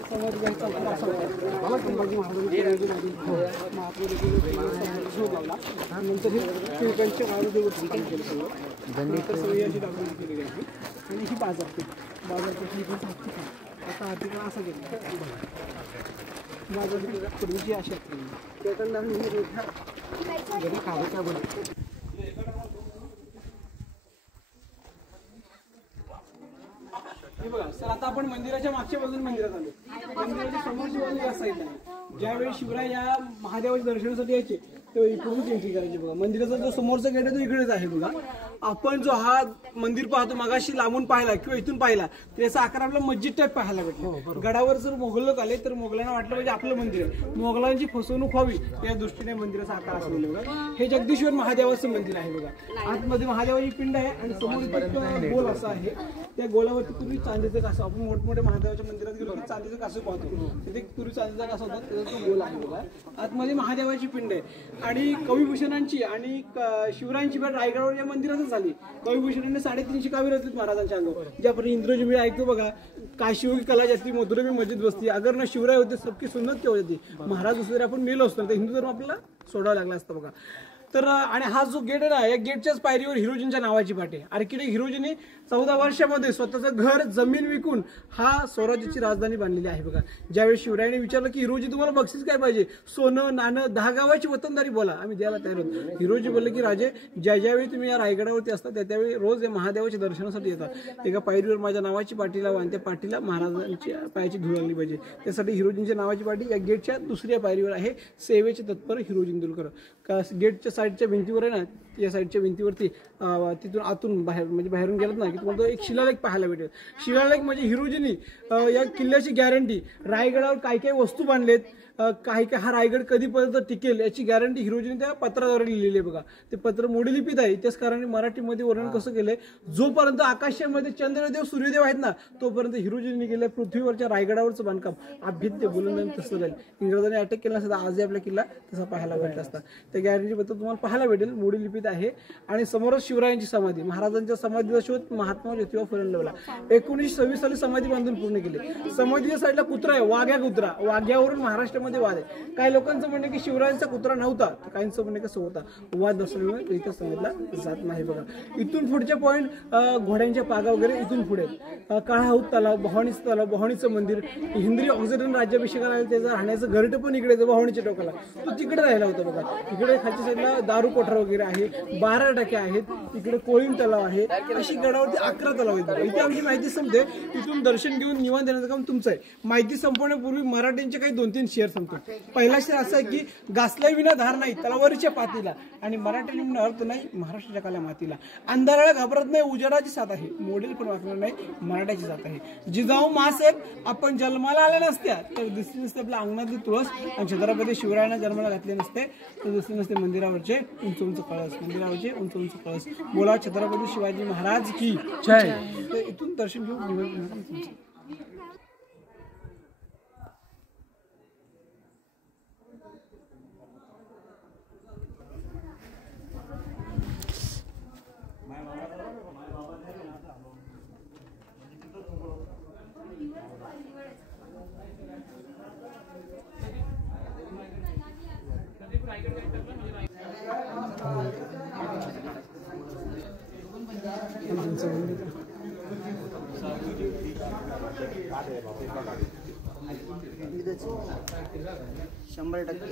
संवाद घ्यायचा असा होता संभाजी महाराजांची महात्मा शोध लावला नंतर हे टिळकांच्या काळामध्ये काम केलं सगळं नंतर सगळी अशी दाखवणी केलेली आहे आणि ही बाजारपेठ ही पण साहित्यिक आहे आता आर्थिक असा केला बाजारपेठ पूर्वीची अशी घरी खायच्या बोल बघा सर आता आपण मंदिराच्या मागच्या बाजूने मंदिरात आलो मंदिराच्या समोरची बाजू या साईडला आहे ज्यावेळी शिवराय या महादेवाच्या दर्शनासाठी यायचे तो इकडूनच एंट्री करायची बघा मंदिराचा जो समोरचा गेट आहे तो इकडेच आहे बघा आपण जो हा मंदिर पाहतो मागाशी लांबून पाहिला किंवा इथून पाहिला तर याचा आकार आपला मस्जिद टाईप पाहायला भेटतो गडावर जर मोगल लोक आले तर मोगलांना वाटलं म्हणजे आपलं मंदिर आहे मोगलांची फसवणूक व्हावी या दृष्टीने मंदिराचा आकार असलेला बघा हे जगदीश्वर महादेवाचं मंदिर आहे बघा आतमध्ये महादेवाची पिंड आहे आणि समोर गोल असं आहे त्या गोलावरती पूर्वी चांदीचं कासव आपण मोठमोठ्या महादेवाच्या मंदिरात गेलो की चांदीचं कासव पाहतो तिथे पूर्वी चांदीचा कासव होता त्याचा तो गोल आहे बघा आतमध्ये महादेवाची पिंड आहे आणि कविभूषणांची आणि शिवरायांची भेट रायगडावर या मंदिरातच झाली कविभूषणांनी 350 काव्य रचलीत महाराजांच्या अंगावर ज्यापर्यंत इंद्रजी मी ऐकतो बघा काशी होगी कला जाती मधुर में मस्जिद बसती अगर न शिवराय होते सबकी सुन्नत क्या होती महाराज असं जर आपण मेलो असतो तर हिंदू धर्म आपल्याला सोडावा लागला असता बघा तर आणि हा जो गेट आहे ना या गेटच्याच पायरीवर हिरोजींच्या नावाची पाट आहे आर्किटेक्ट हिरोजीने 14 वर्षामध्ये स्वतःचं घर जमीन विकून हा स्वराज्याची राजधानी बांधलेली आहे बघा ज्यावेळी शिवरायाने विचारलं की हिरोजी तुम्हाला बक्षीस काय पाहिजे सोनं नाणं 10 गावाची वतनदारी बोला आम्ही द्यायला तयार होतो हिरोजी बोलले की राजे ज्यावेळी तुम्ही या रायगडावरती असता त्यावेळी रोज या महादेवाच्या दर्शनासाठी येतात एका पायरीवर माझ्या नावाची पाटी लावा आणि त्या पाटीला महाराजांच्या पायाची धूळ लागली पाहिजे त्यासाठी हिरोजींच्या नावाची पाटी या गेटच्या दुसऱ्या पायरीवर आहे सेवेचे तत्पर हिरोजी इंदुरकर गेटच्या साईडच्या भिंतीवर आहे ना या साईडच्या भिंतीवरती तिथून आतून बाहेर म्हणजे बाहेरून गेलात ना की तुम्हाला एक शिलालेख पाहायला भेटेल शिलालेख म्हणजे हिरोजींनी या किल्ल्याची गॅरंटी रायगडावर काय काय वस्तू बांधलेत काही काय हा रायगड कधीपर्यंत टिकेल याची गॅरंटी हिरोजीने त्या पत्राद्वारे लिहिलेली आहे बघा ते पत्र मोडीलिपीत आहे इतिहासकारांनी मराठीमध्ये वर्णन कसं केलंय जोपर्यंत आकाशामध्ये चंद्रदेव सूर्यदेव आहेत ना तोपर्यंत हिरोजीने केलं पृथ्वीवरच्या रायगडावरचं बांधकाम अभेद्य बुलंद तसं राहील इंग्रजांनी अटॅक केला असता आजही आपला किल्ला तसा पाहायला भेटला असता त्या गॅरंटी पत्र तुम्हाला पाहायला भेटेल मोडीलिपीत आहे आणि समोरच शिवरायांची समाधी महाराजांच्या समाधीचा शोध महात्मा ज्योतिबा फुले लावला 1926 साली समाधी बांधून पूर्ण केली समाधीच्या साईडला कुत्रा आहे वाघ्या कुत्रा वाघ्यावरून महाराष्ट्रामध्ये वाद आहे काही लोकांचं म्हणणे की शिवरायांचा कुत्रा नव्हता तर काहींचं म्हणणे कसं होता वाद असल्यामुळे इथं सांगितला जात नाही बघा इथून पुढचे पॉईंट घोड्यांच्या पागा वगैरे इथून पुढे काळाहूत तलाव भवानीचं मंदिर हिंद्री ऑक्सिजन राज्याभिषेकाला आले त्याचं राहण्याचं घरट पण इकडे भवानीच्या टोकाला तो तिकडे राहिला होता बघा इकडे खालच्या साईडला दारू कोठरा वगैरे आहे 12 टाक्या आहेत इकडे कोळीम तलाव आहे अशी गडावरती 11 तलाव आहेत इथे आमची माहिती संपते इथून दर्शन घेऊन निवांत देण्याचं काम तुमचं आहे माहिती संपवण्यापूर्वी मराठ्यांचे काही 2-3 शेअर पहिला शेर असा आहे की घासल्या विना धार नाही तलवारीच्या पातीला आणि मराठी लिहून अर्थ नाही महाराष्ट्राच्या काल्या मातीला अंधाराला घाबरत नाही उजाडाची साथ आहे मोडेल पण वाचणार नाही मराठ्याची साथ आहे जिजाऊ मासाहेब आपण जन्माला आल्या नसत्या तर दिसली नसते आपल्या अंगणातली तुळस आणि छत्रपती शिवरायांना जन्माला घातले नसते तर दिसले नसते मंदिरावरचे उंच उंच कळस बोला छत्रपती शिवाजी महाराज की जय इथून दर्शन घेऊन शंभर टक्के